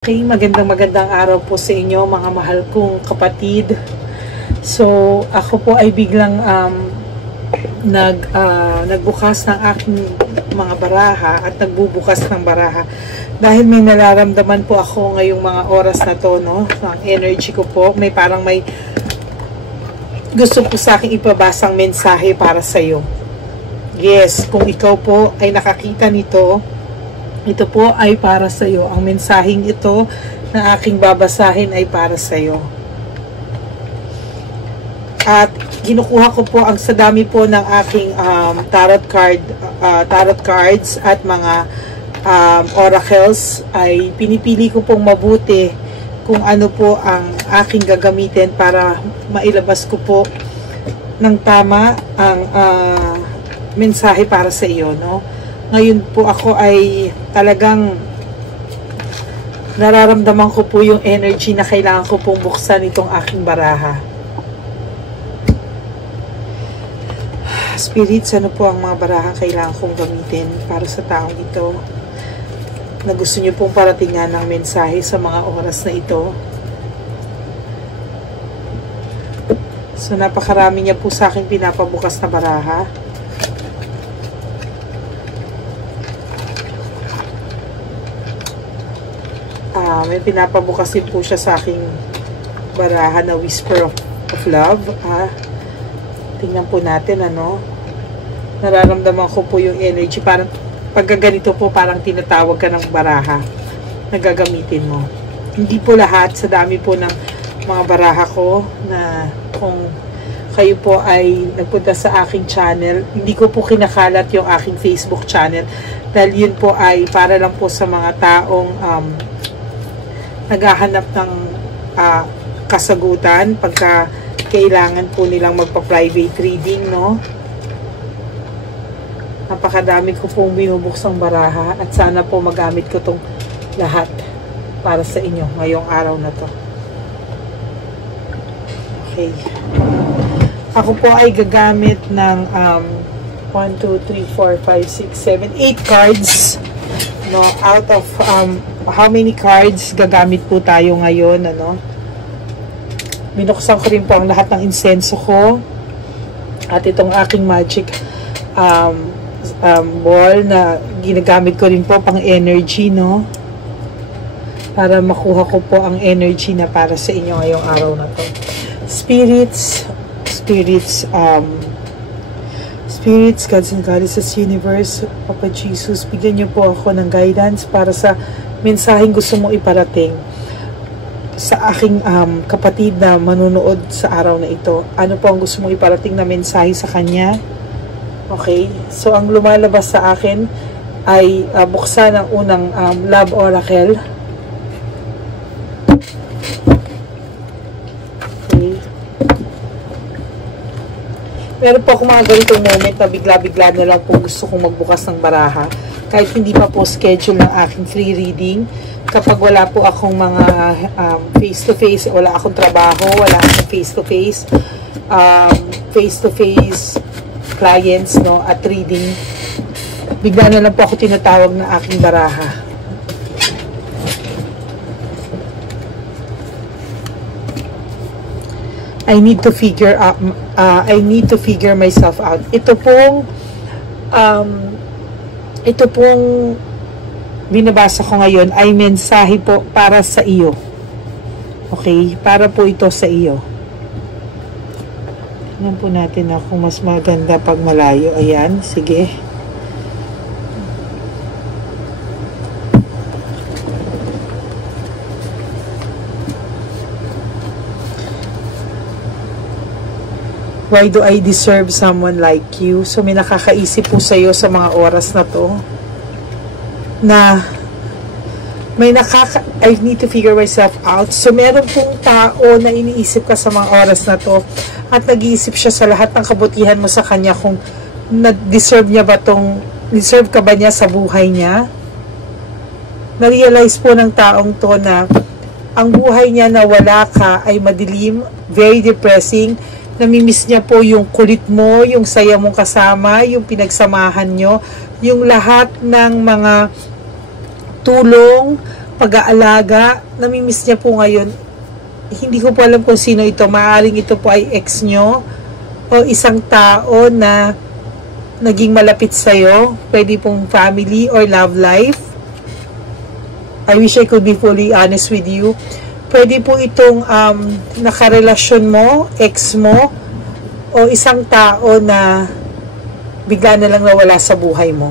Okay, magandang araw po sa inyo mga mahal kong kapatid. So, ako po ay biglang nagbukas ng aking mga baraha at nagbubukas ng baraha. Dahil may nararamdaman po ako ngayong mga oras na to, no? Ang energy ko po, may gusto po sa aking ipabasang mensahe para sa iyo. Yes, kung ikaw po ay nakakita nito, ito po ay para sa iyo. Ang mensaheng ito na aking babasahin ay para sa iyo. At kinukuha ko po ang sa dami po ng aking tarot cards at mga oracles, ay pinipili ko pong mabuti kung ano po ang aking gagamitin para mailabas ko po ng tama ang mensahe para sa iyo, no? Ngayon po ako ay talagang nararamdaman ko po yung energy na kailangan ko pong buksan itong aking baraha. Spirits, ano po ang mga baraha kailangan kong gamitin para sa taong ito na gusto nyo pong paratingan ng mensahe sa mga oras na ito? So napakarami niya po sa aking pinapabukas na baraha. May pinapabukas din po siya sa aking baraha na Whisper of Love. Tingnan po natin, ano. Nararamdaman ko po yung energy. Parang pagkaganito po, parang tinatawag ka ng baraha na gagamitin mo. Hindi po lahat, sa dami po ng mga baraha ko, na kung kayo po ay nagpunta sa aking channel, hindi ko po kinakalat yung aking Facebook channel. Dahil yun po ay para lang po sa mga taong naghahanap ng kasagutan pagka kailangan po nilang magpa-private reading, no? Napakadami ko pong binubuksang baraha at sana po magamit ko tong lahat para sa inyo ngayong araw na to. Okay. Ako po ay gagamit ng 1, 2, 3, 4, 5, 6, 7, 8 cards, no? Out of how many cards gagamit po tayo ngayon, ano? Binuksan ko rin po ang lahat ng insenso ko at itong aking magic ball na ginagamit ko rin po pang energy, no? Para makuha ko po ang energy na para sa inyo ngayong araw na to. Spirits, Gods and Goddesses, Universe, Papa Jesus, bigyan niyo po ako ng guidance para sa mensaheng gusto mo iparating sa aking kapatid na manunood sa araw na ito. Ano po ang gusto mo iparating na mensahe sa kanya? Okay, so ang lumalabas sa akin ay buksan ang unang love oracle. Okay. Meron po akong mga ganitong moment na bigla-bigla na lang po gusto kong magbukas ng baraha. Kahit hindi pa po schedule ng aking free reading, kapag wala po akong mga face-to-face, wala akong trabaho, wala akong face-to-face clients, no, at reading, bigla na lang po ako tinatawag na aking baraha. I need to figure myself out. Ito pong binabasa ko ngayon ay mensahe po para sa iyo. Okay? Para po ito sa iyo. Tingnan po natin na kung mas maganda pag malayo. Ayan, sige. Why do I deserve someone like you? So may nakakaisip po sa iyo sa mga oras na to na I need to figure myself out. So meron pong tao na iniisip ka sa mga oras na to at nag-iisip siya sa lahat ng kabutihan mo sa kanya kung deserve ka ba niya sa buhay niya. Na-realize po ng taong to na ang buhay niya na wala ka ay madilim, very depressing. Namimiss niya po yung kulit mo, yung saya mong kasama, yung pinagsamahan nyo, yung lahat ng mga tulong, pag-aalaga. Namimiss niya po ngayon. Hindi ko po alam kung sino ito. Maaaring ito po ay ex nyo o isang tao na naging malapit sa'yo. Pwede pong family or love life. I wish I could be fully honest with you. Pwede po itong nakarelasyon mo, ex mo, o isang tao na bigla na lang nawala sa buhay mo.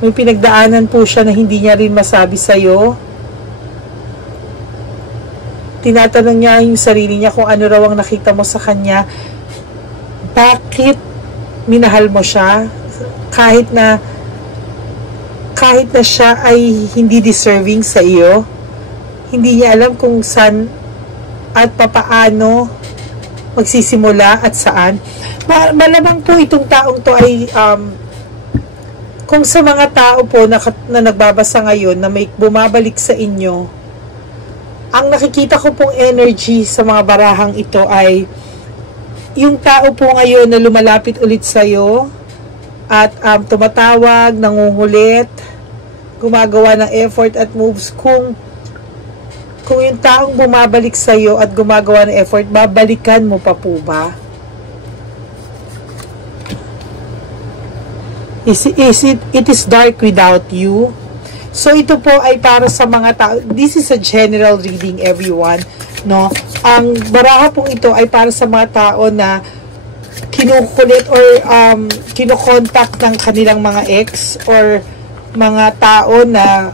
May pinagdaanan po siya na hindi niya rin masabi sa'yo. Tinatanong niya yung sarili niya kung ano raw ang nakita mo sa kanya. Bakit minahal mo siya? Kahit na siya ay hindi deserving sa iyo. Hindi niya alam kung saan at papaano magsisimula at saan. Malamang po itong taong to ay kung sa mga tao po na nagbabasa ngayon na may bumabalik sa inyo, ang nakikita ko pong energy sa mga barahang ito ay yung tao po ngayon na lumalapit ulit sa'yo at tumatawag, nangungulit, gumagawa ng effort at moves. Kung yung taong bumabalik sa'yo at gumagawa ng effort, babalikan mo pa po ba? It is dark without you. So ito po ay para sa mga tao. This is a general reading, everyone, no? Ang baraha pong ito ay para sa mga tao na kinukulit or kinokontak ng kanilang mga ex or mga tao na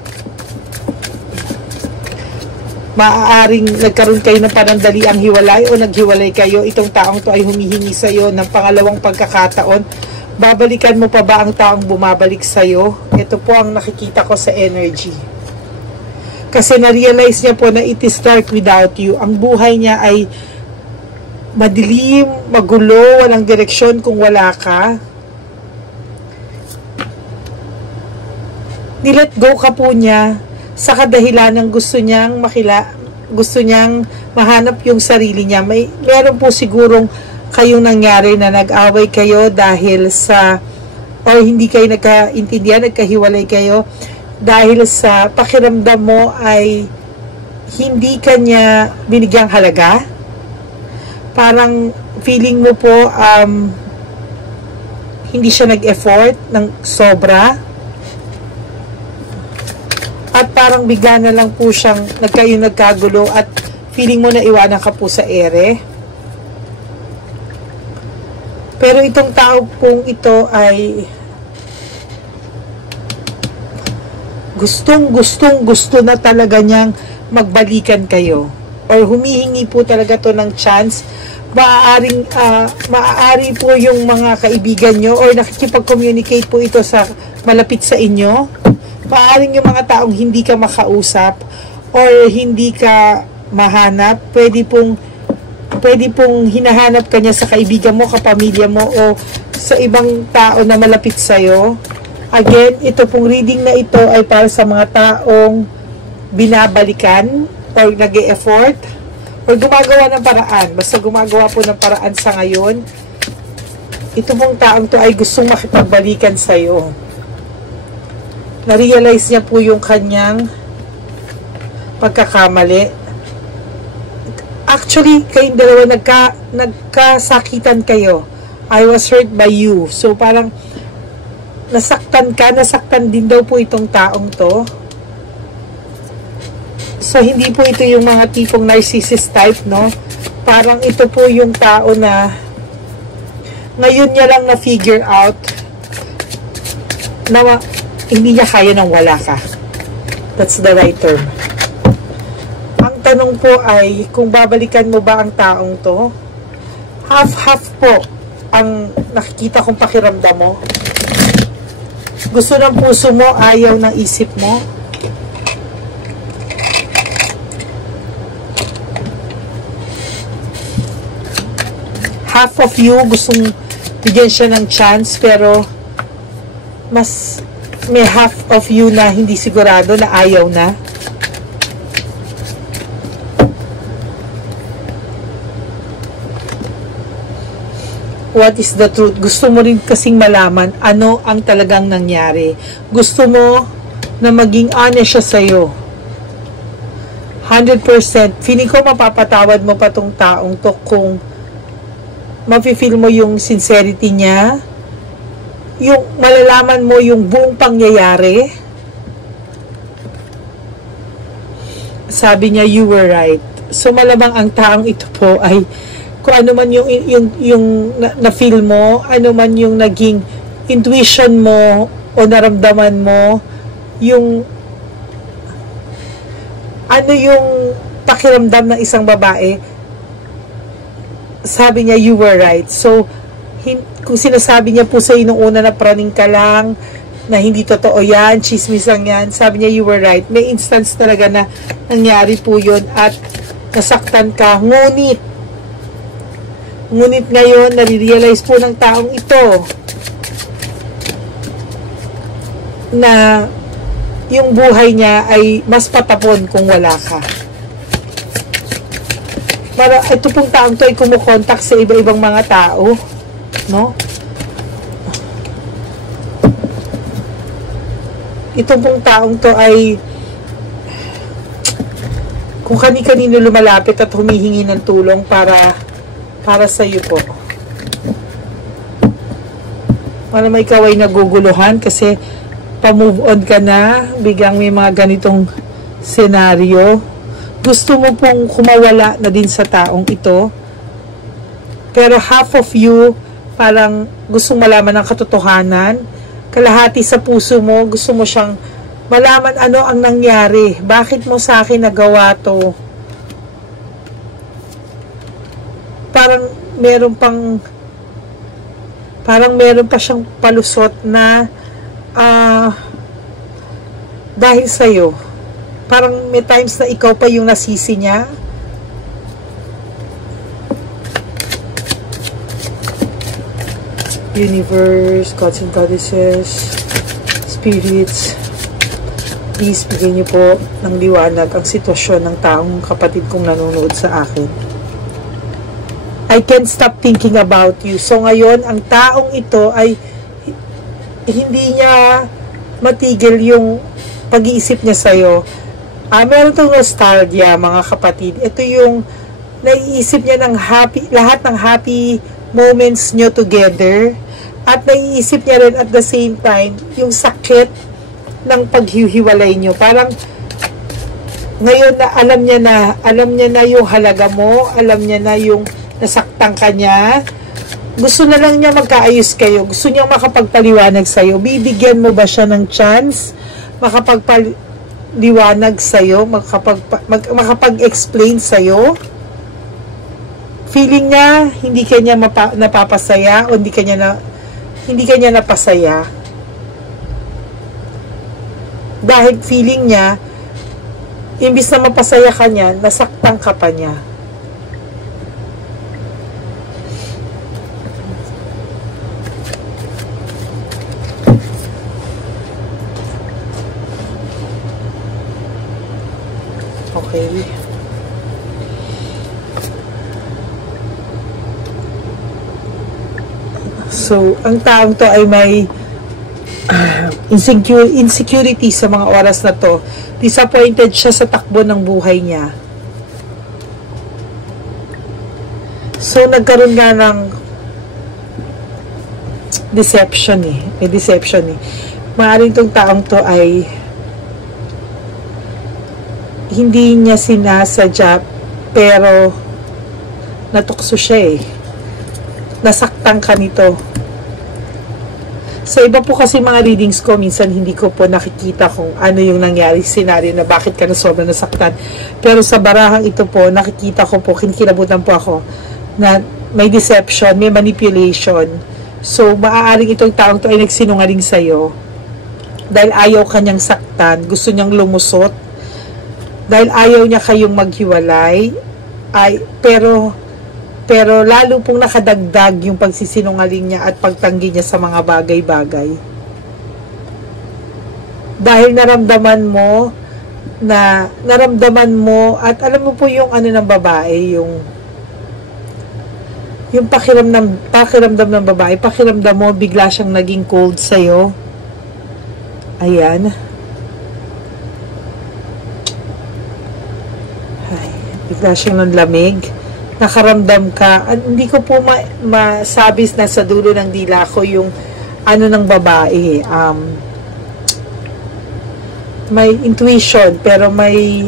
maaaring nagkaroon kayo ng panandaliang hiwalay o naghiwalay kayo. Itong taong to ay humihingi sa iyo ng pangalawang pagkakataon. Babalikan mo pa ba ang taong bumabalik sa'yo? Ito po ang nakikita ko sa energy. Kasi na-realize niya po na it is dark without you. Ang buhay niya ay madilim, magulo, walang direksyon kung wala ka. Nilet go ka po niya sa kadahilan ng gusto niyang mahanap yung sarili niya. Meron po sigurong kayong nangyari na nag-away kayo dahil sa or hindi kayo nagkaintindihan, nagkahiwalay kayo dahil sa pakiramdam mo ay hindi kanya binigyang halaga. Parang feeling mo po hindi siya nag-effort ng sobra at parang bigla na lang po siyang nagkagulo at feeling mo na iwanan ka po sa ere. Pero itong tao pong ito ay gusto na talaga niyang magbalikan kayo. Or humihingi po talaga to ng chance. Maaari po yung mga kaibigan nyo or nakikipag-communicate po ito sa malapit sa inyo. Maaaring yung mga taong hindi ka makausap or hindi ka mahanap, pwede pong hinahanap ka niya sa kaibigan mo, kapamilya mo, o sa ibang tao na malapit sa'yo. Again, ito pong reading na ito ay para sa mga taong binabalikan or nag-e-effort or gumagawa ng paraan. Basta gumagawa po ng paraan sa ngayon. Ito pong taong to ay gustong makipagbalikan sa'yo. Na-realize niya po yung kanyang pagkakamali. Actually, kayong dalawa nagkasakitan kayo. I was hurt by you. So, parang nasaktan din daw po itong taong to. So, hindi po ito yung mga tipong narcissist type, no? Parang ito po yung tao na ngayon niya lang na-figure out na hindi niya kaya nang wala ka. That's the right term. Tanong po ay kung babalikan mo ba ang taong to. Half-half po ang nakikita kong pakiramdam mo. Gusto ng puso mo, ayaw ng isip mo. Half of you gustong bigyan siya ng chance, pero mas may half of you na hindi sigurado, na ayaw na. What is the truth? Gusto mo rin kasing malaman ano ang talagang nangyari. Gusto mo na maging honest siya sa'yo. 100%. Feeling ko mapapatawad mo pa tong taong to kung mafe-feel mo yung sincerity niya, yung malalaman mo yung buong pangyayari. Sabi niya, you were right. So malamang ang taong ito po ay kung ano man yung na-feel mo, ano man yung naging intuition mo o naramdaman mo, yung ano yung pakiramdam ng isang babae, sabi niya, you were right. So, kung sinasabi niya po sa nung una na praning ka lang, na hindi totoo yan, chismis lang yan, sabi niya, you were right. May instance talaga na nangyari po yun at nasaktan ka. Ngunit ngayon, nare-realize po ng taong ito na yung buhay niya ay mas patapon kung wala ka. Para ito pong taong to ay kumukontak sa iba-ibang mga tao, no? Ito pong taong to ay kung kani-kanino lumalapit at humihingi ng tulong para sa iyo po. Para may ikaw ay naguguluhan kasi pa-move on ka na, biglang may mga ganitong senaryo. Gusto mo pong kumawala na din sa taong ito. Pero half of you, parang gustong malaman ng katotohanan. Kalahati sa puso mo, gusto mo siyang malaman ano ang nangyari. Bakit mo sa akin nagawa to? Parang meron pa siyang palusot na dahil sa'yo. Parang may times na ikaw pa yung nasisi niya. Universe, gods and goddesses, spirits, please bigyan niyo po ng liwanag ang sitwasyon ng taong kapatid kong nanonood sa akin. I can't stop thinking about you. So ngayon, ang taong ito ay hindi niya matigil yung pag-iisip niya sa'yo. Meron itong nostalgia, mga kapatid. Ito yung naiisip niya ng lahat ng happy moments nyo together. At naiisip niya rin at the same time yung sakit ng paghihiwalay nyo. Parang ngayon na alam niya na yung halaga mo, alam niya na yung nasaktan ka niya. Gusto na lang niya magkaayos kayo. Gusto niya makapagpaliwanag sa'yo. Bibigyan mo ba siya ng chance makapagpaliwanag sa'yo? Makapag-explain sa'yo? Feeling niya, hindi kanya napapasaya o hindi kanya napasaya. Dahil feeling niya, imbis na mapasaya ka niya, nasaktan ka pa niya. Okay. So, ang taong to ay may insecurity sa mga oras na to. Disappointed siya sa takbo ng buhay niya. So, nagkaroon nga ng deception eh. May deception eh. Maaaring tong taong to ay hindi niya sinasadya pero natukso siya eh. Nasaktan ka nito. Sa iba po kasi mga readings ko, minsan hindi ko po nakikita kung ano yung nangyari scenario na bakit ka na sobrang nasaktan. Pero sa barahang ito po, nakikita ko po, kinikilabutan po ako na may deception, may manipulation. So, maaaring itong taong to ay nagsinungaling sa'yo dahil ayaw kanyang saktan, gusto niyang lumusot, dahil ayaw niya kayong maghiwalay, pero lalo pong nakadagdag yung pagsisinungaling niya at pagtanggi niya sa mga bagay-bagay. Dahil naramdaman mo at alam mo po yung ano ng babae, yung pakiramdam ng babae, pakiramdam mo bigla siyang naging cold sa'yo. Ayan. Ay, bigla siyang nanlamig. Nakaramdam ka. Hindi ko po masabi na sa dulo ng dila ko yung ano ng babae. May intuition, pero may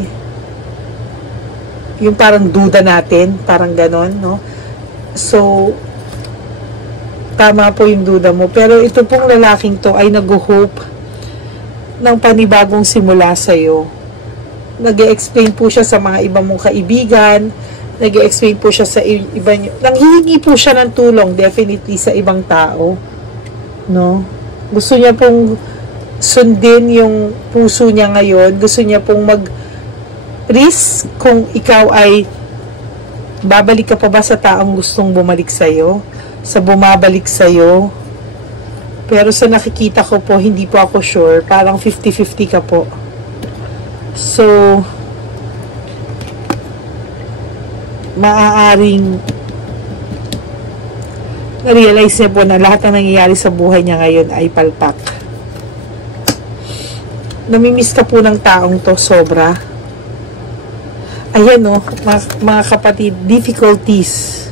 yung parang duda natin, parang ganon, no? So, tama po yung duda mo. Pero ito pong lalaking to ay nag-hope ng panibagong simula sa'yo. Nag-explain po siya sa mga iba mong kaibigan, nag-explain po siya sa iba nyo. Nanghihingi po siya ng tulong, definitely, sa ibang tao. No? Gusto niya pong sundin yung puso niya ngayon. Gusto niya pong mag-risk kung ikaw ay babalik ka pa ba sa taong gustong bumalik sa'yo, sa bumabalik sa'yo. Pero sa nakikita ko po, hindi po ako sure. Parang 50-50 ka po. So, maaaring na-realize niya po na lahat ng nangyayari sa buhay niya ngayon ay palpak. Namimiss ka po ng taong to, sobra. Ayan o, mga kapatid, difficulties,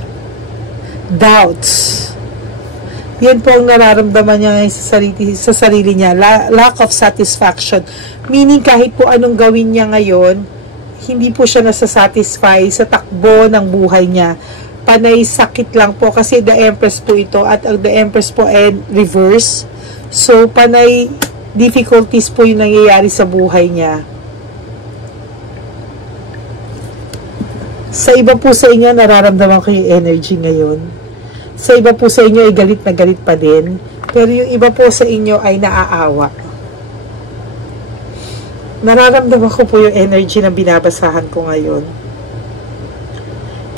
doubts. Yan po ang nararamdaman niya ngayon sa sarili niya. Lack of satisfaction. Meaning kahit po anong gawin niya ngayon, hindi po siya nasasatisfy sa takbo ng buhay niya. Panay sakit lang po kasi the Empress po ito at ang the Empress po ay reverse. So panay difficulties po yung nangyayari sa buhay niya. Sa iba po sa inyo, nararamdaman ko yung energy ngayon. Sa iba po sa inyo ay galit na galit pa din. Pero yung iba po sa inyo ay naaawa. Nararamdaman ko po yung energy na binabasahan ko ngayon.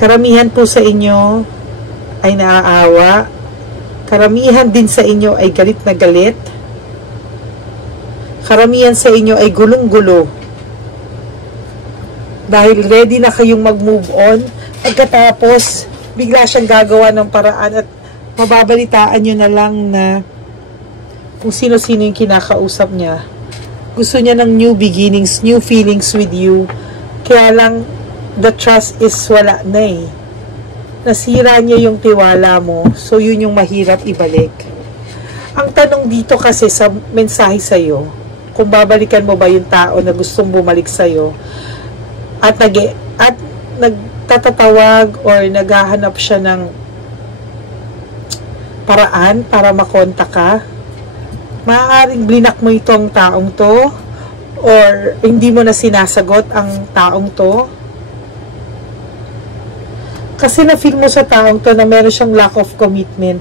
Karamihan po sa inyo ay naaawa. Karamihan din sa inyo ay galit na galit. Karamihan sa inyo ay gulong-gulo. Dahil ready na kayong mag-move on. Pagkatapos, bigla siyang gagawa ng paraan at mababalitaan nyo na lang na kung sino-sino yung kinakausap niya. Gusto niya ng new beginnings, new feelings with you. Kaya lang, the trust is wala na eh. Nasira niya yung tiwala mo, so yun yung mahirap ibalik. Ang tanong dito kasi sa mensahe sa'yo, kung babalikan mo ba yung tao na gustong bumalik sa'yo, at nagtatatawag or naghahanap siya ng paraan para makontak ka, maaaring blinak mo itong taong to or hindi mo na sinasagot ang taong to kasi na-feel mo sa taong to na meron siyang lack of commitment.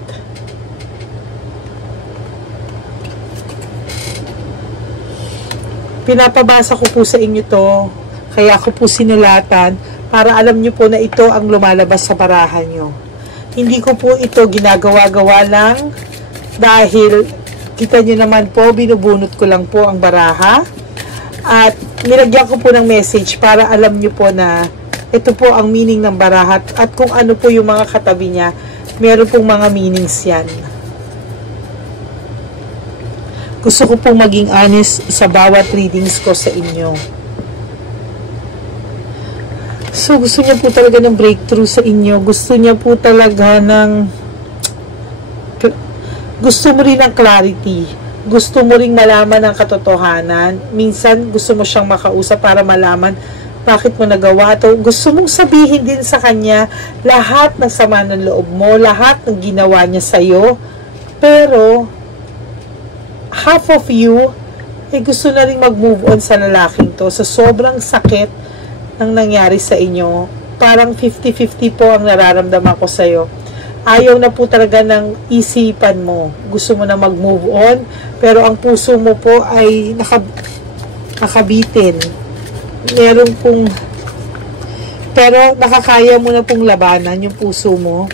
Pinapabasa ko po sa inyo to, kaya ako po sinulatan para alam nyo po na ito ang lumalabas sa barahan nyo. Hindi ko po ito ginagawa-gawa lang dahil kita nyo naman po, binubunot ko lang po ang baraha at nilagyan ko po ng message para alam nyo po na ito po ang meaning ng baraha at kung ano po yung mga katabi niya, meron pong mga meanings yan. Gusto ko pong maging honest sa bawat readings ko sa inyo. So, gusto niya po talaga ng breakthrough sa inyo. Gusto niya po talaga ng gusto mo rin ng clarity. Gusto mo rin malaman ang katotohanan. Minsan, gusto mo siyang makausap para malaman bakit mo nagawa ito. Gusto mong sabihin din sa kanya lahat ng sama ng loob mo, lahat ng ginawa niya sa'yo. Pero, half of you, gusto na rin mag-move on sa lalaking to. Sa sobrang sakit ng nangyari sa inyo, parang 50-50 po ang nararamdaman ko sa'yo. Ayaw na po talaga ng isipan mo. Gusto mo na mag-move on, pero ang puso mo po ay nakabitin. Meron pong, pero nakakaya mo na pong labanan yung puso mo.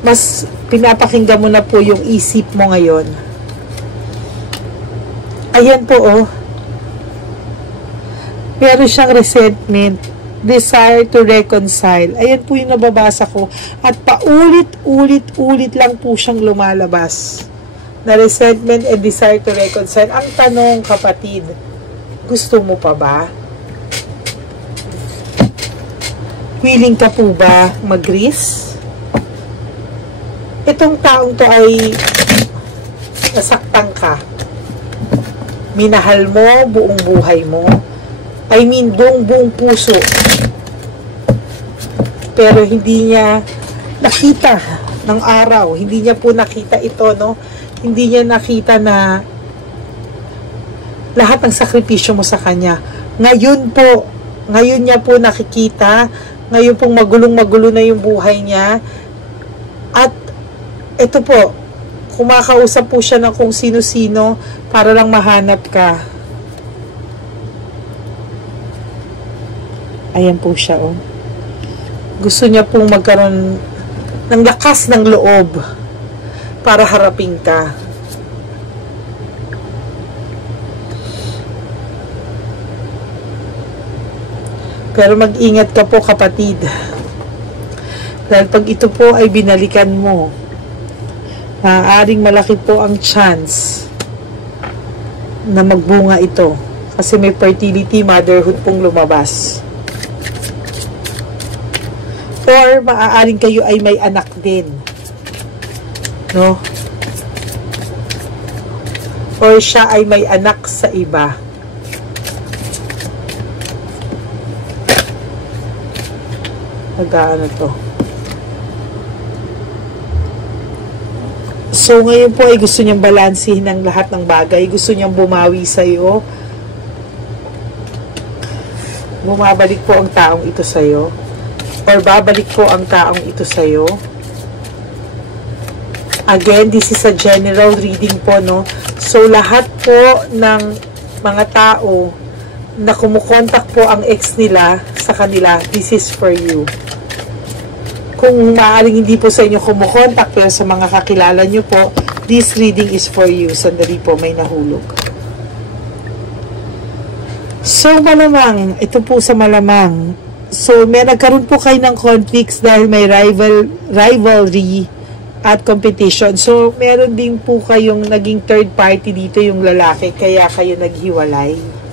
Mas pinapakinggan mo na po yung isip mo ngayon. Ayan po, oh. Meron siyang resentment, desire to reconcile. Ayan po yung nababasa ko. At paulit-ulit lang po siyang lumalabas. Na resentment and desire to reconcile. Ang tanong, kapatid, gusto mo pa ba? willing ka po ba mag-risk? Itong taong to ay nasaktan ka. Minahal mo buong buhay mo. I mean, buong puso. Pero hindi niya nakita ng araw. Hindi niya po nakita ito, no? Hindi niya nakita na lahat ng sakripisyo mo sa kanya. Ngayon niya po nakikita. Ngayon pong magulong-magulo na yung buhay niya. At ito po, kumakausap po siya ng kung sino-sino para lang mahanap ka. Ayan po siya, oh. Gusto niya pong magkaroon ng lakas ng loob para harapin ka. Pero mag-ingat ka po, kapatid. Dahil pag ito po ay binalikan mo, maaaring malaki po ang chance na magbunga ito. Kasi may fertility, motherhood pong lumabas. Or maaaring kayo ay may anak din. No? Or siya ay may anak sa iba. Nag-ano to. So, ngayon po ay gusto niyang balansihin ang lahat ng bagay. Gusto niyang bumawi sa'yo. Bumabalik po ang taong ito sa'yo. Or babalik po ang taong ito sa'yo. Again, this is a general reading po, no? So, lahat po ng mga tao na kumukontak po ang ex nila sa kanila, this is for you. Kung maaaring hindi po sa inyo kumukontak, pero sa mga kakilala nyo po, this reading is for you. Sandali po, may nahulog. So, malamang, ito po sa malamang. So, may nagkaroon po kayo ng conflicts dahil may rivalry at competition. So, meron din po kayong naging third party dito, yung lalaki, kaya kayo naghiwalay.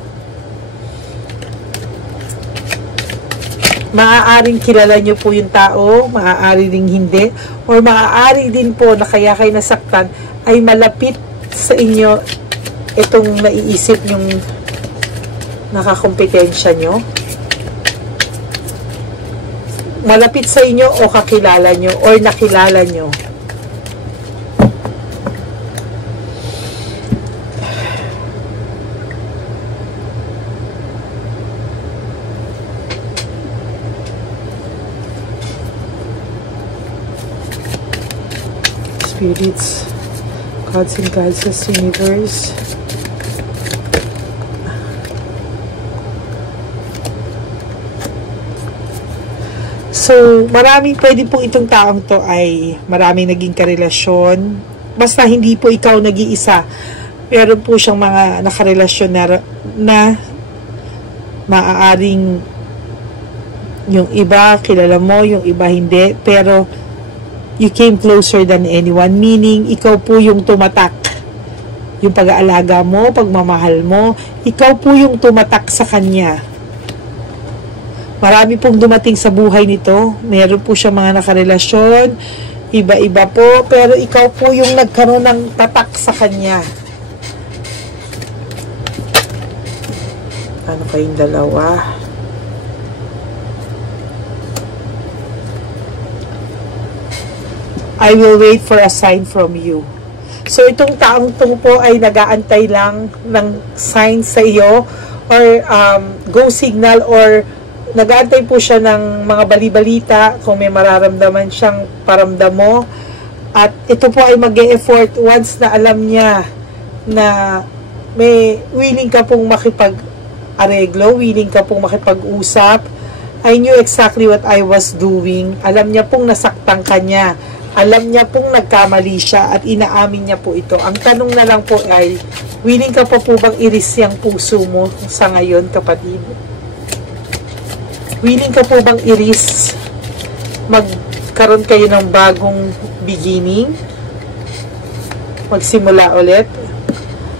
Maaaring kilala nyo po yung tao, maaari ring hindi, or maaari din po na kaya kayo nasaktan ay malapit sa inyo itong naiisip yung nakakompetensya nyo. Malapit sa inyo o kakilala nyo or nakilala nyo. Spirits, gods and goddesses, universe. So, maraming pwede pong itong taong to ay maraming naging karelasyon. Basta hindi po ikaw nag-iisa. Meron po siyang mga nakarelasyon na maaaring yung iba kilala mo, yung iba hindi. Pero you came closer than anyone. Meaning, ikaw po yung tumatak. Yung pag-aalaga mo, pagmamahal mo, ikaw po yung tumatak sa kanya. Marami pong dumating sa buhay nito. Meron po siya mga nakarelasyon, iba-iba po, pero ikaw po yung nagkaroon ng tatak sa kanya. Ano kayong dalawa? I will wait for a sign from you. So, itong taong to po ay nag-aantay lang ng sign sa iyo or go signal or nag-aantay po siya ng mga bali-balita kung may mararamdaman siyang paramdam mo. At ito po ay mag-e-effort once na alam niya na may willing ka pong makipag-areglo, willing ka pong makipag-usap. I knew exactly what I was doing. Alam niya pong nasaktan ka niya. Alam niya pong nagkamali siya at inaamin niya po ito. Ang tanong na lang po ay, willing ka po bang iris yung puso mo sa ngayon, kapatid? Willing ka po bang iris magkaroon kayo ng bagong beginning? Magsimula ulit?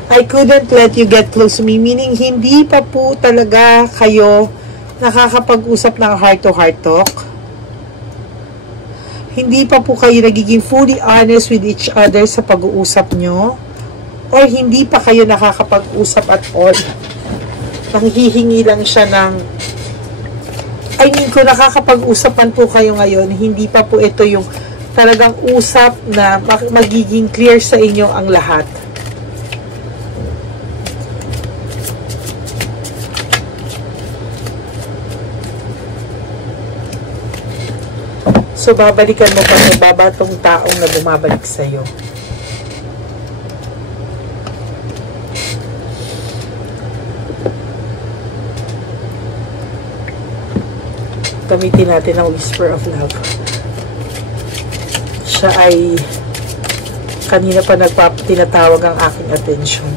I couldn't let you get close to me. Meaning, hindi pa po talaga kayo nakakapag-usap ng heart-to-heart talk? Hindi pa po kayo nagiging fully honest with each other sa pag-uusap nyo? Or hindi pa kayo nakakapag-usap at all? Nanghihingi lang siya ng... kung nakakapag-usapan po kayo ngayon, hindi pa po ito yung talagang usap na magiging clear sa inyo ang lahat. So, babalikan mo pa yung babatong taong na bumabalik sa'yo. Gamitin natin ang Whisper of Love. Siya ay kanina pa tinatawag ang aking atensyon.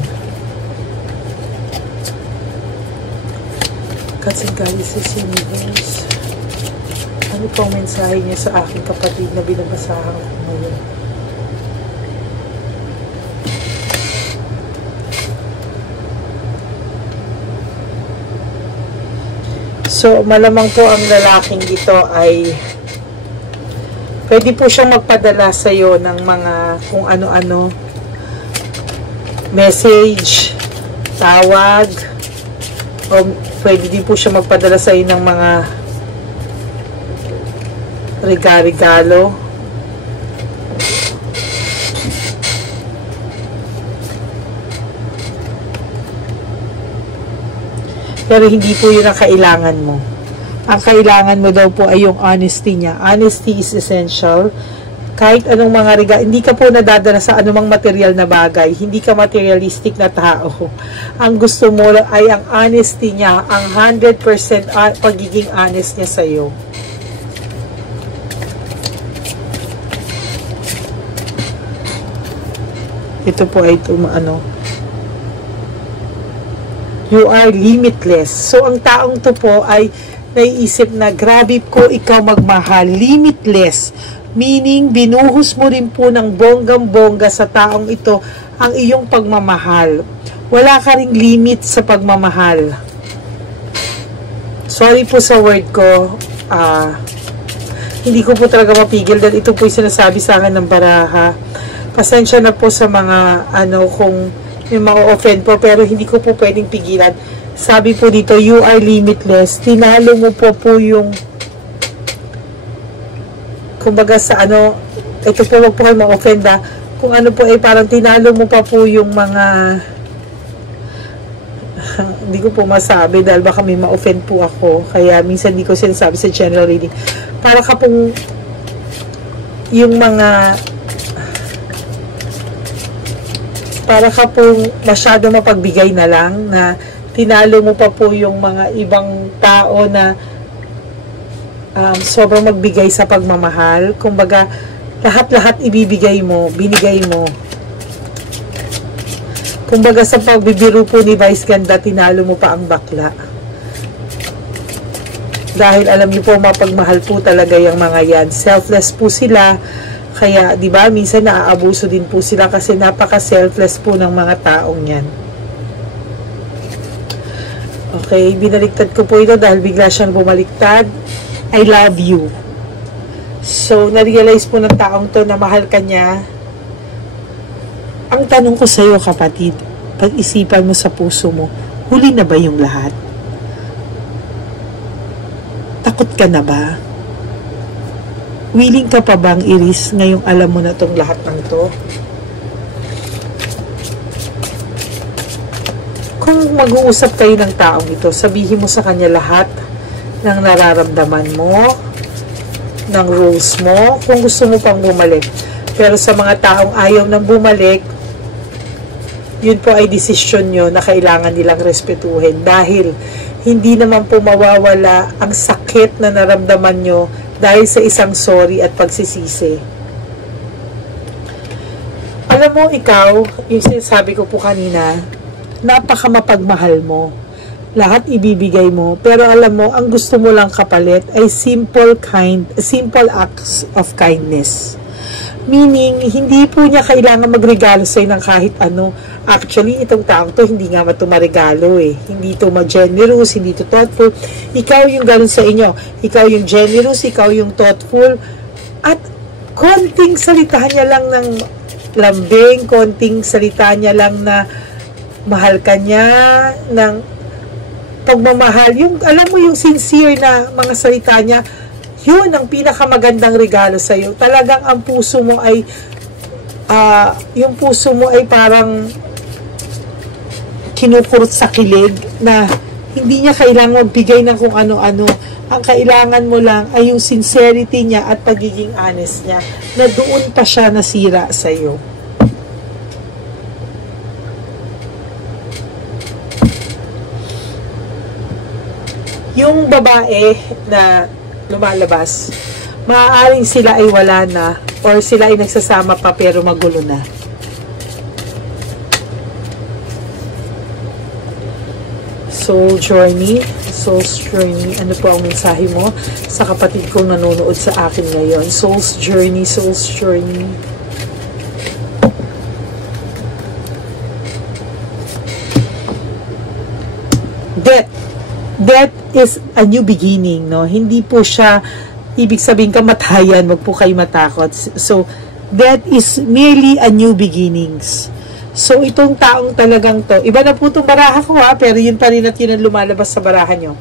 Gods and Goddesses Universe. Ano pong mensahe niya sa aking kapatid na binabasahan ko ngayon? So, malamang po ang lalaking ito ay pwede po siyang magpadala sa iyo ng mga kung ano-ano, message, tawag, o pwede din po siya magpadala sa iyo ng mga regalo. Pero hindi po yun ang kailangan mo. Ang kailangan mo daw po ay yung honesty niya. Honesty is essential. Kahit anong mga regalo, hindi ka po nadadala sa anumang material na bagay. Hindi ka materialistic na tao. Ang gusto mo ay ang honesty niya, ang 100% pagiging honest niya sa iyo. Ito po ay you are limitless. So, ang taong to po ay naiisip na grabe ko ikaw magmahal. Limitless. Meaning, binuhos mo rin po ng bonggang-bongga sa taong ito ang iyong pagmamahal. Wala ka ring limit sa pagmamahal. Sorry po sa word ko. Hindi ko po talaga mapigil dahil ito po yung sinasabi sa akin ng baraha. Pasensya na po sa mga kung may ma-offend po, pero hindi ko po pwedeng pigilan. Sabi po dito, you are limitless. Tinalo mo po yung kumbaga sa ito po, wag po kayo ma-offend kung ano po parang tinalo mo pa po yung mga hindi ko po masabi dahil baka may ma-offend po ako, kaya minsan hindi ko sinasabi sa general reading. Para ka pong yung mga para ka pong masyado mapagbigay na lang, na tinalo mo pa po yung mga ibang tao na sobrang magbigay sa pagmamahal. Kumbaga, lahat-lahat ibibigay mo, binigay mo. Kumbaga, sa pagbibiro po ni Vice Ganda, tinalo mo pa ang bakla. Dahil alam niyo po, mapagmahal po talaga yung mga yan. Selfless po sila. Kaya, di ba, minsan naaabuso din po sila kasi napaka-selfless po ng mga taong yan. Okay, binaliktad ko po ito dahil bigla siyang bumaliktad. I love you. So, na-realize po ng taong to na mahal ka niya. Ang tanong ko sa iyo, kapatid, pag-isipan mo sa puso mo, huli na ba yung lahat? Takot ka na ba? Willing ka pa bang i-risk ngayong alam mo na itong lahat ng to? Kung mag-uusap kayo ng taong ito, sabihin mo sa kanya lahat ng nararamdaman mo, ng rules mo, kung gusto mo pang bumalik. Pero sa mga taong ayaw nang bumalik, yun po ay desisyon nyo na kailangan nilang respetuhin. Dahil hindi naman po mawawala ang sakit na naramdaman nyo dahil sa isang sorry at pagsisisi. Alam mo, ikaw, yung sinasabi ko po kanina, napaka mapagmahal mo. Lahat ibibigay mo. Pero alam mo, ang gusto mo lang kapalit ay simple acts of kindness. Meaning, hindi po niya kailangan magregalo sa'yo ng kahit ano. Actually, itong taong to, hindi nga matumarigalo eh. Hindi to ma-generous, hindi to thoughtful. Ikaw yung ganun sa inyo. Ikaw yung generous, ikaw yung thoughtful. At konting salita niya lang ng lambing, konting salita niya lang na mahal ka niya, ng pagmamahal. Yung, alam mo yung sincere na mga salita niya, yun ang pinakamagandang regalo sa iyo. Talagang ang puso mo ay yung puso mo ay parang kinukurot sa kilig na hindi niya kailangan magbigay ng kung ano-ano. Ang kailangan mo lang ay yung sincerity niya at pagiging honest niya na doon pa siya nasira sa iyo. Yung babae na lumalabas, maaaring sila ay wala na or sila ay nagsasama pa pero magulo na. Soul's Journey, ano po ang mensahe mo sa kapatid kong nanonood sa akin ngayon? Soul's Journey. Death is a new beginning, no? Hindi po siya ibig sabihin kamatayan, wag po kayo matakot. So, death is merely a new beginnings. So, itong taong talagang to, iba na po itong baraha ko ha, pero yun pa rin at yun ang lumalabas sa baraha nyo.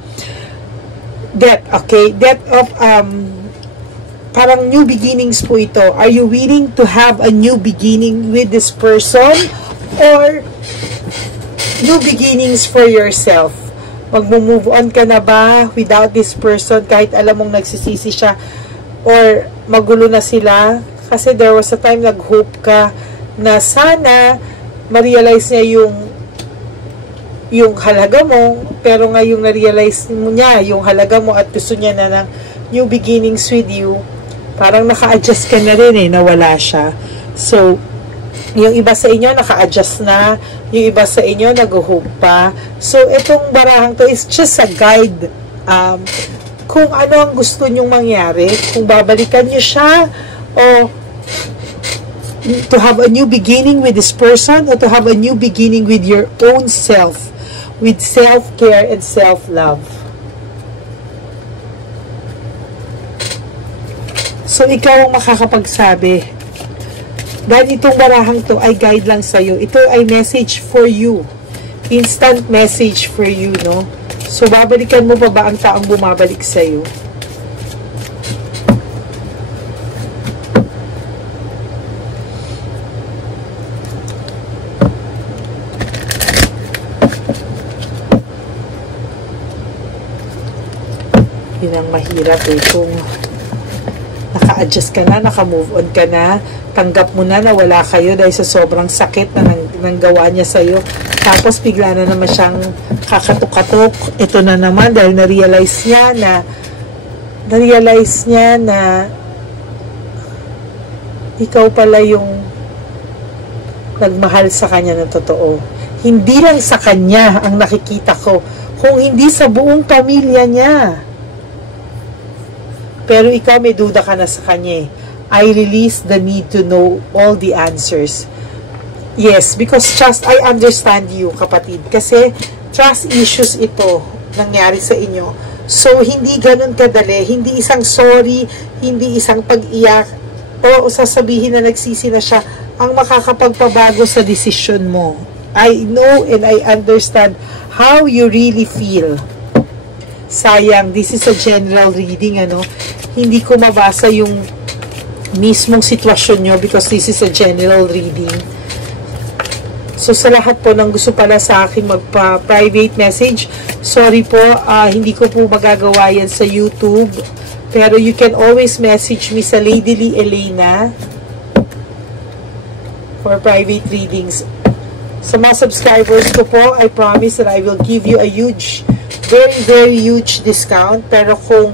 Death, okay? Death of, parang new beginnings po ito. Are you willing to have a new beginning with this person? Or, new beginnings for yourself? Mag-move on ka na ba without this person kahit alam mong nagsisisi siya or magulo na sila? Kasi there was a time nag-hope ka na sana ma-realize niya yung halaga mo, pero ngayong na-realize mo niya yung halaga mo at gusto niya na ng new beginnings with you, parang naka-adjust ka na rin eh, nawala siya. So, yung iba sa inyo naka-adjust na, yung iba sa inyo nag-hope pa. So, itong barahang to is just a guide. Kung ano ang gusto nyong mangyari, kung babalikan nyo siya, o to have a new beginning with this person, or to have a new beginning with your own self, with self-care and self-love. So, ikaw ang makakapagsabi. Dahil itong barahang to ay guide lang sa'yo. Ito ay message for you. Instant message for you, no? So, babalikan mo pa ba ang taong bumabalik sa'yo? Yun ang mahirap eh. Kung naka-adjust ka na, naka-move on ka na, tanggap mo na wala kayo dahil sa sobrang sakit na nanggawa niya sa'yo. Tapos bigla na naman siyang kakatok-katok. Ito na naman dahil na-realize niya na ikaw pala yung nagmahal sa kanya na totoo. Hindi lang sa kanya ang nakikita ko, kung hindi sa buong pamilya niya. Pero ikaw may duda ka na sa kanya eh. I release the need to know all the answers. Yes, because trust, I understand you, kapatid. Kasi trust issues ito nangyari sa inyo. So, hindi ganun kadali. Hindi isang sorry, hindi isang pag-iyak, o sasabihin na nagsisi na siya ang makakapagpabago sa desisyon mo. I know and I understand how you really feel. Sayang, this is a general reading, ano. Hindi ko mabasa yung mismong sitwasyon nyo because this is a general reading. So, sa lahat po ng gusto pala sa akin magpa-private message, sorry po, hindi ko po magagawa yan sa YouTube. Pero you can always message me sa Lady Lee Elena for private readings. Sa mga subscribers ko po, I promise that I will give you a huge, very, very huge discount. Pero kung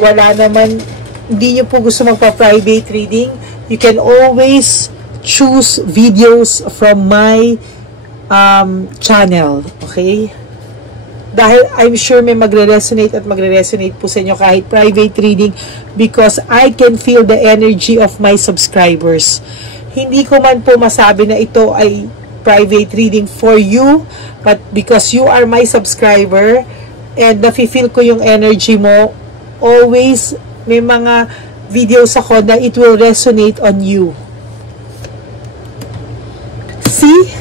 wala naman, hindi nyo po gusto magpa-private reading, you can always choose videos from my channel. Okay? Dahil I'm sure may magre-resonate at magre-resonate po sa inyo kahit private reading, because I can feel the energy of my subscribers. Hindi ko man po masabi na ito ay private reading for you, but because you are my subscriber and nafe-feel ko yung energy mo, always may mga videos ako na it will resonate on you. See?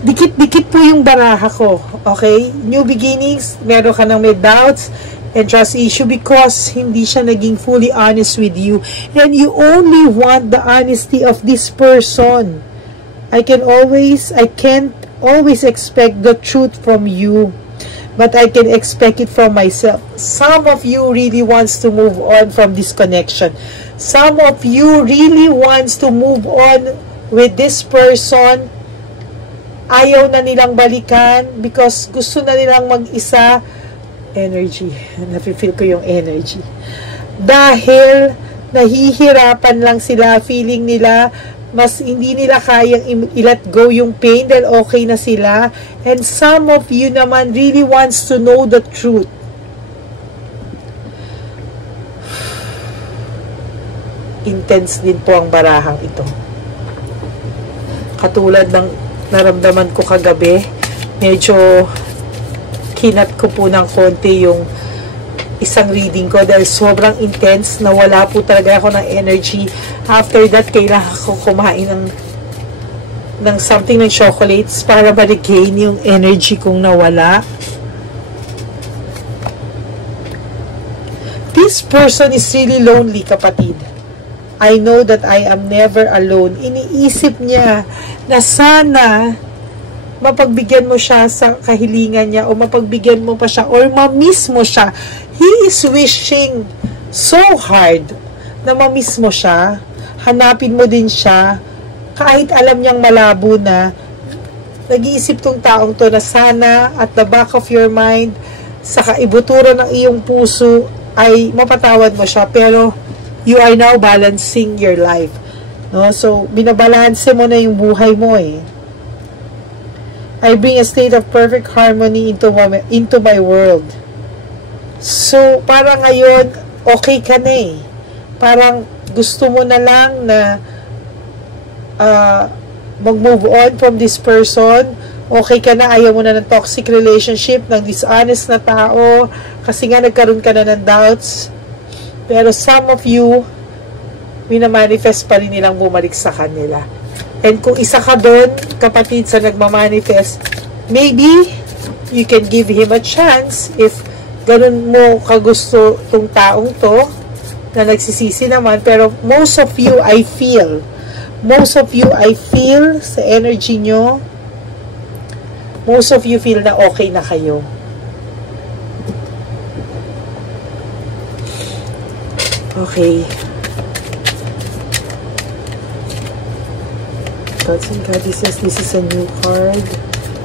Dikit-dikit po yung baraha ko. Okay? New beginnings, meron ka nang may doubts and trust issue because hindi siya naging fully honest with you. And you only want the honesty of this person. I can't always expect the truth from you, but I can expect it from myself. Some of you really wants to move on from this connection. Some of you really wants to move on with this person. Ayaw na nilang balikan because gusto na nilang mag-isa. Energy. Nafe-feel ko yung energy. Dahil nahihirapan lang sila, feeling nila, mas hindi nila kayang i-let go yung pain dahil okay na sila. And some of you naman really wants to know the truth. Intense din po ang barahang ito. Katulad ng naramdaman ko kagabi, medyo kinat ko po ng konti yung isang reading ko dahil sobrang intense, nawala po talaga ako ng energy. After that, kailangan ko kumain ng something, ng chocolates para ma-regain yung energy kong nawala. This person is really lonely, kapatid. I know that I am never alone. Iniisip niya na sana mapagbigyan mo siya sa kahilingan niya o mapagbigyan mo pa siya or ma-miss mo siya. He is wishing so hard na ma-miss mo siya. Hanapin mo din siya. Kahit alam niyang malabo na, nag-iisip tong taong to na sana at the back of your mind, sa kaibuturan ng iyong puso ay mapatawad mo siya. Pero you are now balancing your life. No? So, binabalanse mo na yung buhay mo eh. I bring a state of perfect harmony into my world. So, parang ngayon, okay ka na eh. Parang gusto mo na lang na mag-move on from this person. Okay ka na, ayaw mo na ng toxic relationship, ng dishonest na tao, kasi nga nagkaroon ka na ng doubts. Pero some of you, minamanifest pa rin nilang bumalik sa kanila. And kung isa ka doon, kapatid, sa nagmamanifest, maybe you can give him a chance if ganun mo kagusto tong taong to na nagsisisi naman. Pero most of you, I feel sa energy nyo, most of you feel na okay na kayo. Okay. Gods and Goddesses, this is a new card.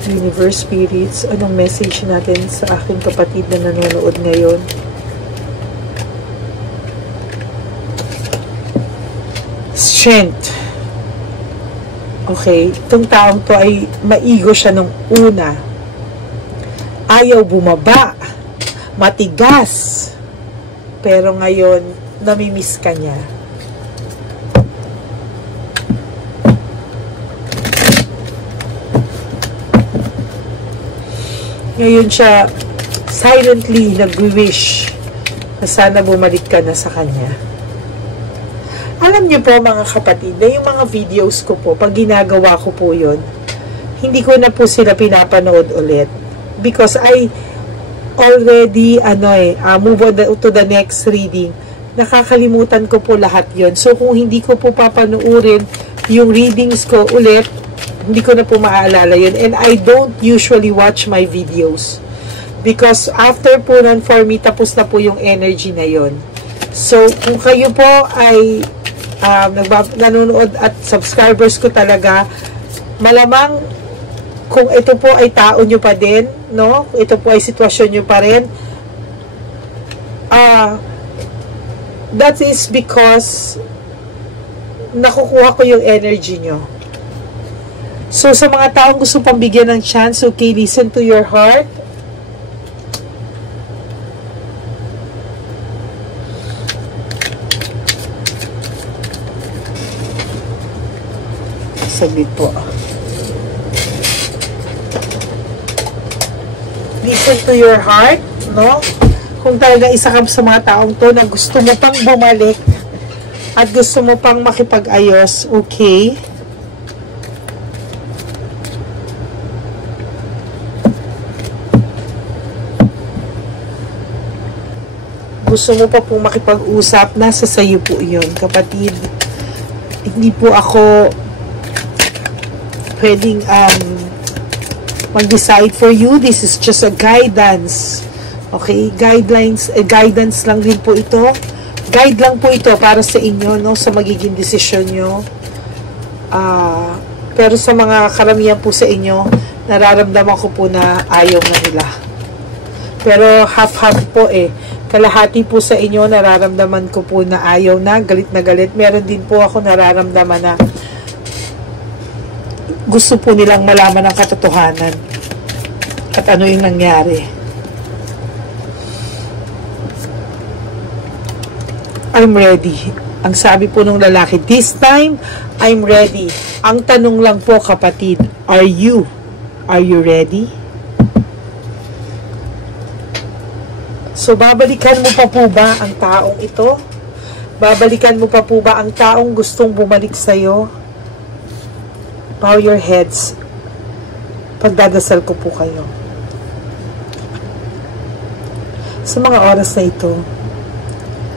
Universe Spirits, anong message natin sa aking kapatid na nanonood ngayon? Strength. Okay, itong taong to ay maigo siya nung una. Ayaw bumaba. Matigas. Pero ngayon, namimiss ka niya. Ngayon siya silently nag-wish na sana bumalik ka na sa kanya. Alam niyo po mga kapatid, na yung mga videos ko po, pag ginagawa ko po yun, hindi ko na po sila pinapanood ulit. Because I already, move on to the next reading. Nakakalimutan ko po lahat yon. So, kung hindi ko po papanuurin yung readings ko ulit, hindi ko na po maaalala yun. And I don't usually watch my videos. Because after po nun, for me, tapos na po yung energy na yon. So, kung kayo po ay nanonood at subscribers ko talaga, malamang kung ito po ay tao nyo pa din, no? Ito po ay sitwasyon nyo pa rin, that is because nakukuha ko yung energy nyo. So, sa mga taong gusto pang bigyan ng chance, okay, listen to your heart. saglit po. Listen to your heart, no? Kung talaga isa ka sa mga taong to na gusto mo pang bumalik at gusto mo pang makipag-ayos, okay? Gusto mo pa pong makipag-usap, nasa sayo po yun, kapatid. Hindi po ako pwedeng mag-decide for you. This is just a guidance. Okay? Guidance lang din po ito. Guide lang po ito para sa inyo, no? Sa magiging desisyon nyo. Pero sa mga karamihan po sa inyo, nararamdaman ko po na ayaw na nila. Pero half-half po eh. Kalahati po sa inyo, nararamdaman ko po na ayaw na, galit na galit. Meron din po ako nararamdaman na gusto po nilang malaman ang katotohanan at ano yung nangyari. I'm ready. Ang sabi po ng lalaki, this time, I'm ready. Ang tanong lang po, kapatid, are you ready? So, babalikan mo pa po ba ang taong ito? Babalikan mo pa po ba ang taong gustong bumalik sa'yo? Bow your heads. Pagdadasal ko po kayo. Sa mga oras na ito,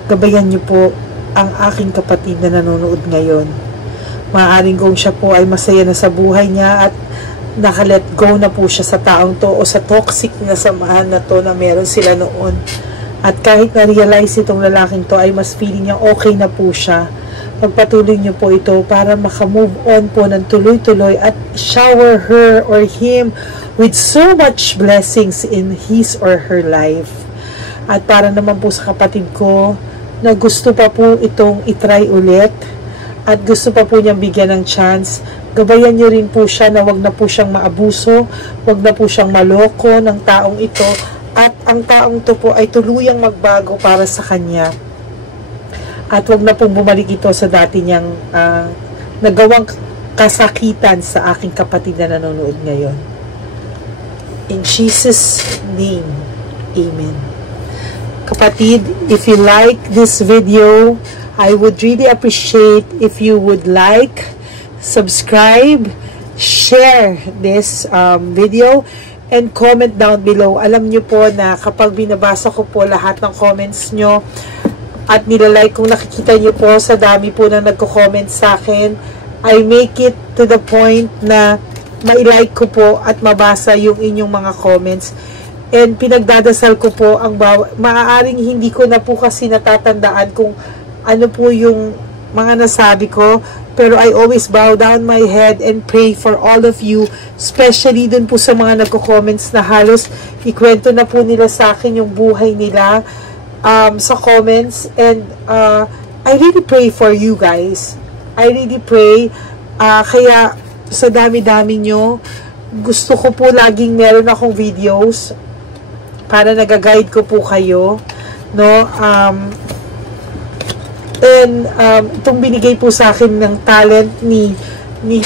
gabayan niyo po ang aking kapatid na nanonood ngayon. Maaaring kung siya po ay masaya na sa buhay niya at nakalet go na po siya sa taong to o sa toxic na samahan na to na meron sila noon. At kahit na-realize itong lalaking to ay mas feeling niya okay na po siya. Pagpatuloy niyo po ito para makamove on po ng tuloy-tuloy at shower her or him with so much blessings in his or her life. At para naman po sa kapatid ko na gusto pa po itong itry ulit at gusto pa po niyang bigyan ng chance, gabayan niyo rin po siya na wag na po siyang maabuso, wag na po siyang maloko ng taong ito at ang taong to po ay tuluyang magbago para sa kanya. At wag na pong bumalik ito sa dati niyang nagawang kasakitan sa aking kapatid na nanonood ngayon. In Jesus' name, Amen. Kapatid, if you like this video, I would really appreciate if you would like, subscribe, share this video, and comment down below. Alam nyo po na kapag binabasa ko po lahat ng comments nyo, at nilalike kung nakikita nyo po sa dami po na nagko-comment sa akin, I make it to the point na ma-like ko po at mabasa yung inyong mga comments. And pinagdadasal ko po ang maaaring hindi ko na po kasi natatandaan kung ano po yung mga nasabi ko, pero I always bow down my head and pray for all of you, especially dun po sa mga nagko-comments na halos ikwento na po nila sa akin yung buhay nila sa comments. And I really pray for you guys. I really pray. Kaya sa dami-dami nyo, gusto ko po laging meron akong videos para nag-guide ko po kayo, no? Itong binigay po sa akin ng talent ni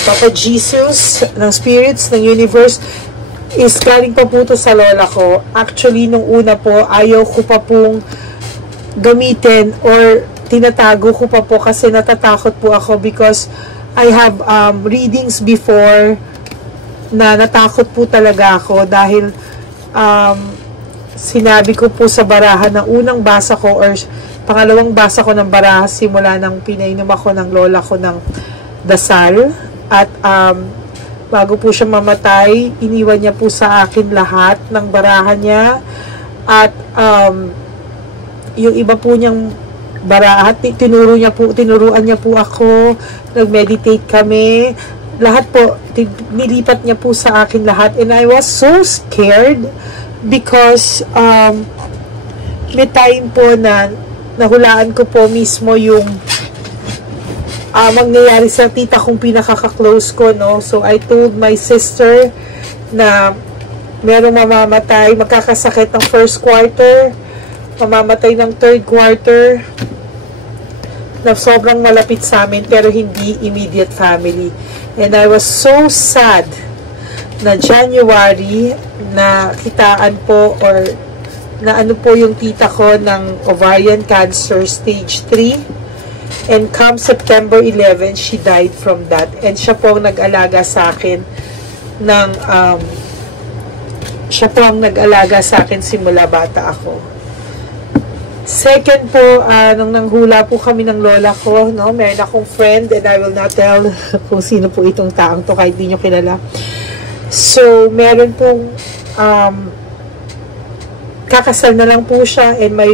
Papa Jesus, ng spirits, ng universe, is galing pa po to sa lola ko. Actually, nung una po, ayaw ko pa pong gamitin or tinatago ko pa po kasi natatakot po ako because I have readings before na natakot po talaga ako dahil sinabi ko po sa baraha na unang basa ko or pangalawang basa ko ng baraha simula nang pinainom ako ng lola ko ng dasal at bago po siya mamatay, iniwan niya po sa akin lahat ng baraha niya at yung iba po niyang baraha, tinuruan niya po ako, nag-meditate kami, lahat po, nilipat niya po sa akin lahat, and I was so scared because may time po na nahulaan ko po mismo yung mangyayari sa tita kong pinakaka-close ko, no? So I told my sister na merong mamamatay, magkakasakit ng first quarter, mamamatay ng third quarter, na sobrang malapit sa amin pero hindi immediate family. And I was so sad na January na kitaan po or na ano po yung tita ko ng ovarian cancer stage 3. And come September 11, she died from that. And siya po ang nag-alaga sa akin ng simula bata ako. Second po, nung nanghula po kami ng lola ko, no, meron akong friend, and I will not tell kung sino po itong taong to kahit di nyo kilala. So, meron pong kakasal na lang po siya, and my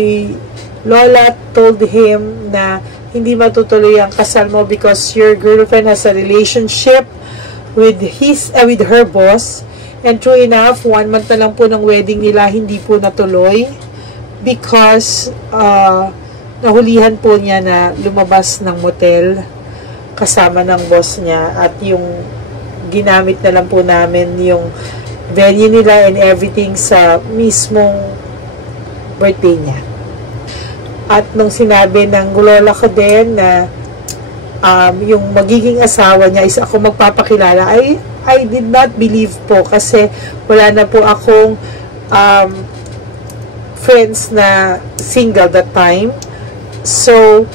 lola told him na hindi matutuloy ang kasal mo because your girlfriend has a relationship with her boss. And true enough, 1 month na lang po ng wedding nila, hindi po natuloy because nahulihan po niya na lumabas ng motel kasama ng boss niya, at yung ginamit na lang po namin yung venue nila and everything sa mismong birthday niya. At nung sinabi ng lola ko din na yung magiging asawa niya is ako magpapakilala, I did not believe po kasi wala na po akong friends na single that time. So,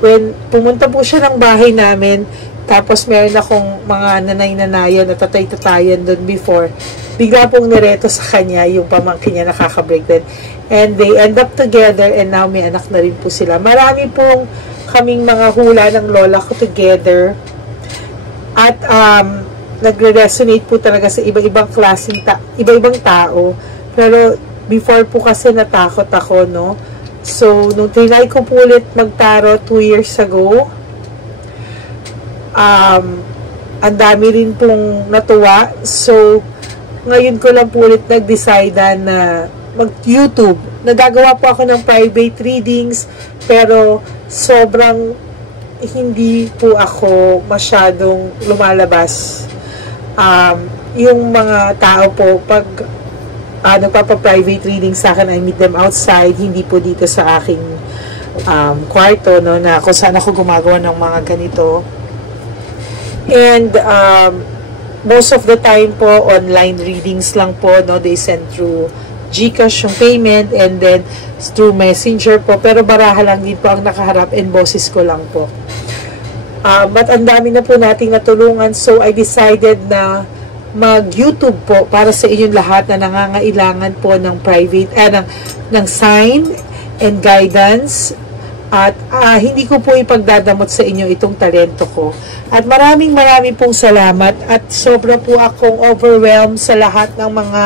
when pumunta po siya ng bahay namin, tapos meron akong mga nanay-nanayan na tatay-tatayan doon before, bigla pong nireto sa kanya yung pamangkin niya nakaka-break din. And they end up together, and now may anak na rin po sila. Marami pong kaming mga hula ng lola ko together. At nagre-resonate po talaga sa iba-ibang klaseng iba-ibang tao. Pero before po kasi natakot ako, no? So, nung trinay ko po ulit mag-tarot 2 years ago, ang dami rin pong natuwa. So, ngayon ko lang po ulit nag-decide na mag-YouTube. Nagagawa po ako ng private readings, pero sobrang hindi po ako masyadong lumalabas. Yung mga tao po, pag nagpapa-private reading sa akin, I meet them outside, hindi po dito sa aking kwarto, no, na kung saan ako gumagawa ng mga ganito. And most of the time po, online readings lang po, no, they send through GCash yung payment, and then through Messenger po, pero baraha lang din po ang nakaharap and boses ko lang po. But ang dami na po nating natulungan, so I decided na mag-YouTube po para sa inyong lahat na nangangailangan po ng private, ng sign and guidance. At hindi ko po ipagdadamot sa inyo itong talento ko. At maraming pong salamat, at sobra po akong overwhelmed sa lahat ng mga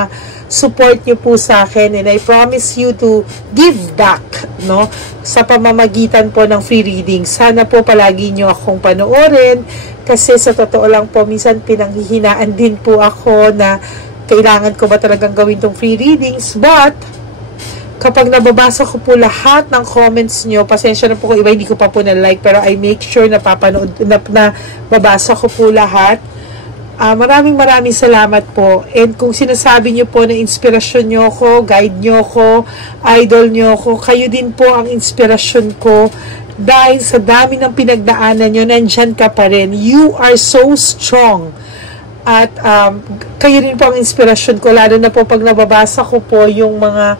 support nyo po sa akin, and I promise you to give back, no, sa pamamagitan po ng free reading. Sana po palagi nyo akong panoorin, kasi sa totoo lang po, minsan pinanghihinaan din po ako na kailangan ko ba talagang gawin tong free readings. But kapag nababasa ko po lahat ng comments nyo, pasensya na po kung iba hindi ko pa po na-like, pero I make sure na papanood, na babasa ko po lahat. Maraming salamat po. And kung sinasabi nyo po na inspirasyon nyo ko, guide nyo ko, idol nyo ko, kayo din po ang inspirasyon ko. Dahil sa dami ng pinagdaanan nyo, nandyan ka pa rin. You are so strong. At kayo rin po ang inspirasyon ko, lalo na po pag nababasa ko po yung mga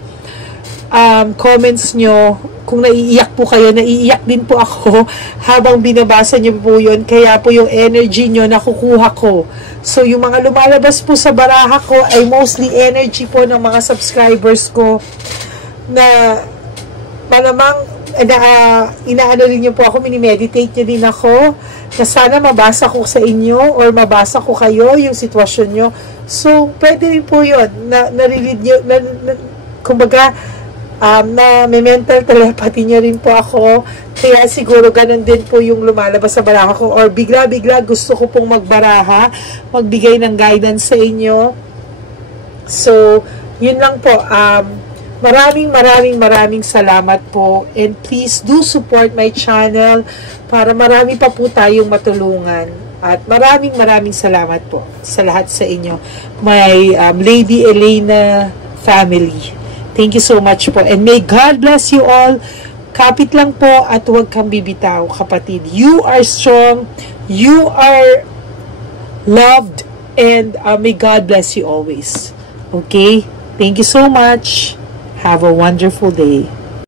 comments nyo. Kung naiiyak po kayo, naiiyak din po ako habang binabasa nyo po yun. Kaya po yung energy nyo nakukuha ko. So, yung mga lumalabas po sa baraha ko ay mostly energy po ng mga subscribers ko na malamang inaano rin nyo po ako, minimeditate nyo din ako na sana mabasa ko sa inyo or mabasa ko kayo yung sitwasyon nyo. So, pwede rin po yun na-read nyo, kumbaga, na may mental telepathy nyo rin po ako. Kaya siguro ganun din po yung lumalabas sa baraha ko, or bigla gusto ko pong magbaraha, magbigay ng guidance sa inyo. So, yun lang po. Maraming salamat po, and please do support my channel para marami pa po tayong matulungan. At maraming salamat po sa lahat sa inyo, my Lady Elena family. Thank you so much po. And may God bless you all. Kapit lang po at huwag kang bibitaw, kapatid. You are strong. You are loved, and may God bless you always. Okay? Thank you so much. Have a wonderful day.